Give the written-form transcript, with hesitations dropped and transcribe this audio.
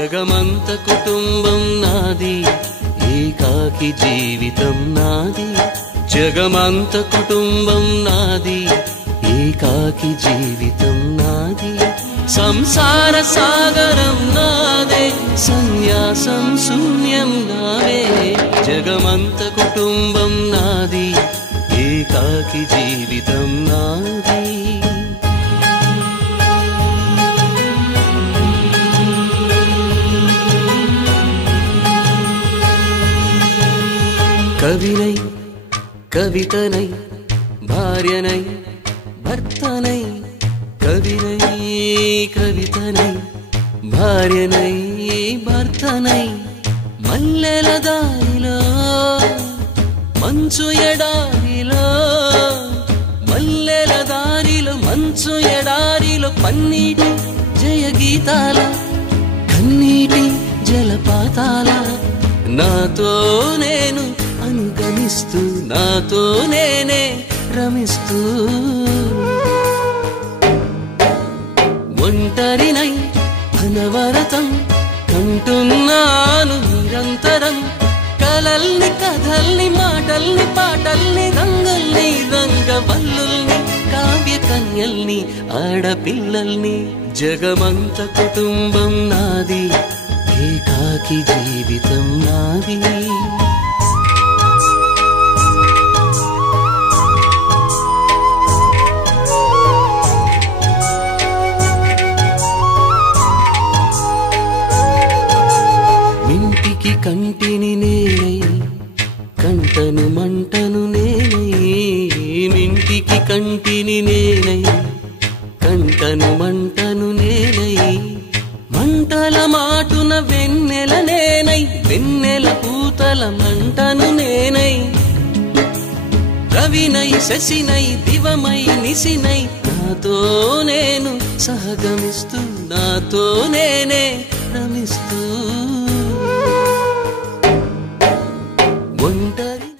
జగమంత కుటుంబం నాది, ఏకాకి జీవితం నాది. జగమంత కుటుంబం నాది, ఏకాకి జీవితం నాది. సంసార సాగరం నాదే, సన్యాసం శూన్యం నావే. జగమంత కుటుంబం నాది, ఏకాకి జీవితం నాది. కవినై కవితనై భార్యనై భర్తనై, కవినై కవితనై భార్యనై భర్తనై. మల్లెల దారిలో మంచు ఎడారిలో, మల్లెల దారిలో మంచు ఎడారిలో, పన్నీటి జయ గీతాల కన్నీటి జలపాతాల. నాతో నేను అనుగమిస్తూ, నాతో నేనే రమిస్తూ, ఒంటరినై అనవరతం కంటున్నాను నిరంతరం. కలల్ని కథల్ని మాటల్ని పాటల్ని, రంగుల్ని రంగవల్లుల్ని, కావ్య కన్యల్ని ఆడపిల్లల్ని. జగమంత కుటుంబం నాది, ఏకాకి జీవితం నాది. ఇంటికి కంటిని నేనై, కంటను మంటను నేనై. ఇంటికి కంటిని నేనై, కంటను మంటను నేనై. మంటల మాటున వెన్నెల నేనై, వెన్నెల పూతల మంటను నేనై. రవినై శశినై దివమై నిశినై, నాతో నేను సహగమిస్తూ, నాతో నేనే రమిస్తూ. ఒంట